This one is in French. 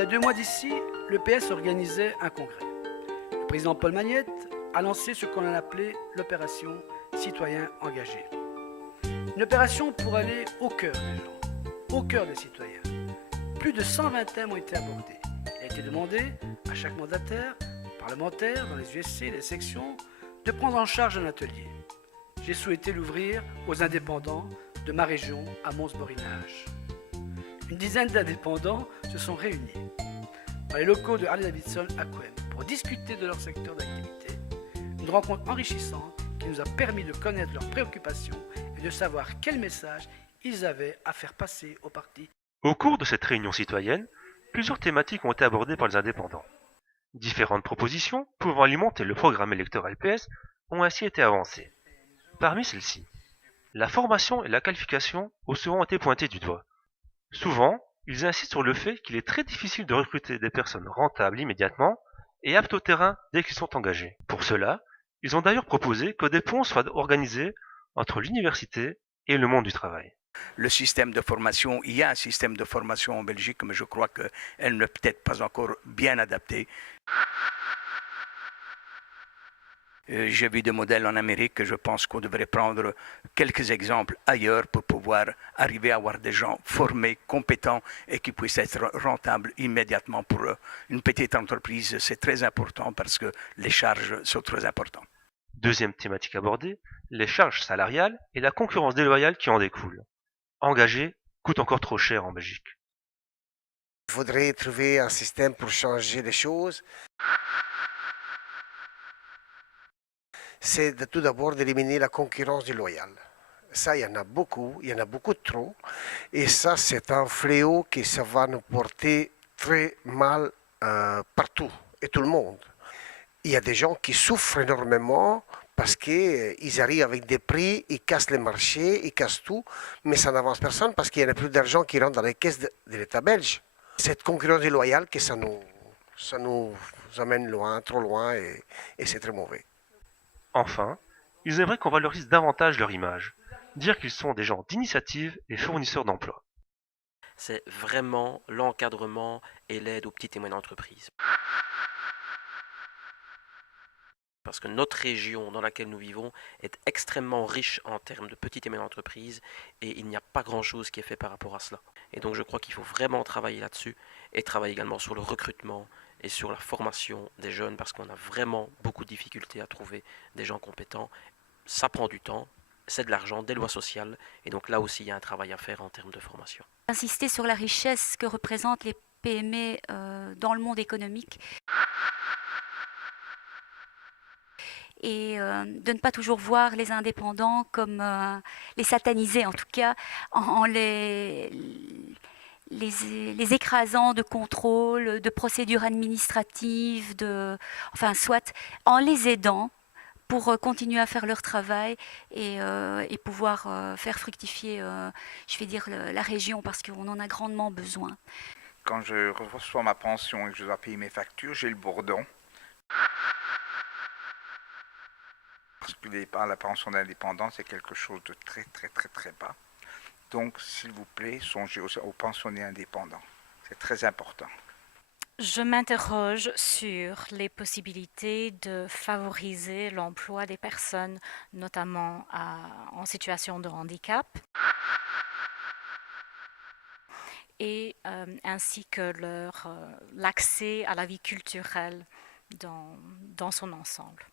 y a 2 mois d'ici, le PS organisait un congrès. Le président Paul Magnette a lancé ce qu'on a appelé l'opération Citoyens engagés. Une opération pour aller au cœur des gens, au cœur des citoyens. Plus de 120 thèmes ont été abordés. Il a été demandé à chaque mandataire, parlementaire, dans les USC, les sections, de prendre en charge un atelier. J'ai souhaité l'ouvrir aux indépendants de ma région à Mons-Borinage. Une dizaine d'indépendants se sont réunis dans les locaux de Harley-Davidson à Couenne pour discuter de leur secteur d'activité. Une rencontre enrichissante qui nous a permis de connaître leurs préoccupations et de savoir quel message ils avaient à faire passer au parti. Au cours de cette réunion citoyenne, plusieurs thématiques ont été abordées par les indépendants. Différentes propositions pouvant alimenter le programme électoral PS ont ainsi été avancées. Parmi celles-ci, la formation et la qualification ont souvent été pointées du doigt. Souvent, ils insistent sur le fait qu'il est très difficile de recruter des personnes rentables immédiatement et aptes au terrain dès qu'ils sont engagés. Pour cela, ils ont d'ailleurs proposé que des ponts soient organisés entre l'université et le monde du travail. Le système de formation, il y a un système de formation en Belgique, mais je crois qu'elle n'est peut-être pas encore bien adaptée. J'ai vu des modèles en Amérique, je pense qu'on devrait prendre quelques exemples ailleurs pour pouvoir arriver à avoir des gens formés, compétents et qui puissent être rentables immédiatement pour une petite entreprise. C'est très important parce que les charges sont très importantes. Deuxième thématique abordée, les charges salariales et la concurrence déloyale qui en découle. Engager coûte encore trop cher en Belgique. Il faudrait trouver un système pour changer les choses. C'est tout d'abord d'éliminer la concurrence déloyale. Ça, il y en a beaucoup de trop. Et ça, c'est un fléau qui ça va nous porter très mal partout et tout le monde. Il y a des gens qui souffrent énormément parce qu'ils arrivent avec des prix, ils cassent les marchés, ils cassent tout, mais ça n'avance personne parce qu'il n'y a plus d'argent qui rentre dans les caisses de l'État belge. Cette concurrence déloyale, que ça nous amène loin, trop loin, et c'est très mauvais. Enfin, ils aimeraient qu'on valorise davantage leur image, dire qu'ils sont des gens d'initiative et fournisseurs d'emplois. C'est vraiment l'encadrement et l'aide aux petites et moyennes entreprises. Parce que notre région dans laquelle nous vivons est extrêmement riche en termes de petites et moyennes entreprises et il n'y a pas grand-chose qui est fait par rapport à cela. Et donc je crois qu'il faut vraiment travailler là-dessus et travailler également sur le recrutement et sur la formation des jeunes parce qu'on a vraiment beaucoup de difficultés à trouver des gens compétents. Ça prend du temps, c'est de l'argent, des lois sociales et donc là aussi il y a un travail à faire en termes de formation. Insister sur la richesse que représentent les PME dans le monde économique. Et de ne pas toujours voir les indépendants comme les sataniser, en tout cas en les écrasant de contrôle, de procédures administratives, enfin soit en les aidant pour continuer à faire leur travail et pouvoir faire fructifier, je vais dire, la région parce qu'on en a grandement besoin. Quand je reçois ma pension et que je dois payer mes factures, j'ai le bourdon. Parce que la pension d'indépendance est quelque chose de très très très très bas. Donc s'il vous plaît, songez aux pensionnés indépendants. C'est très important. Je m'interroge sur les possibilités de favoriser l'emploi des personnes, notamment en situation de handicap, et ainsi que l'accès à la vie culturelle dans son ensemble.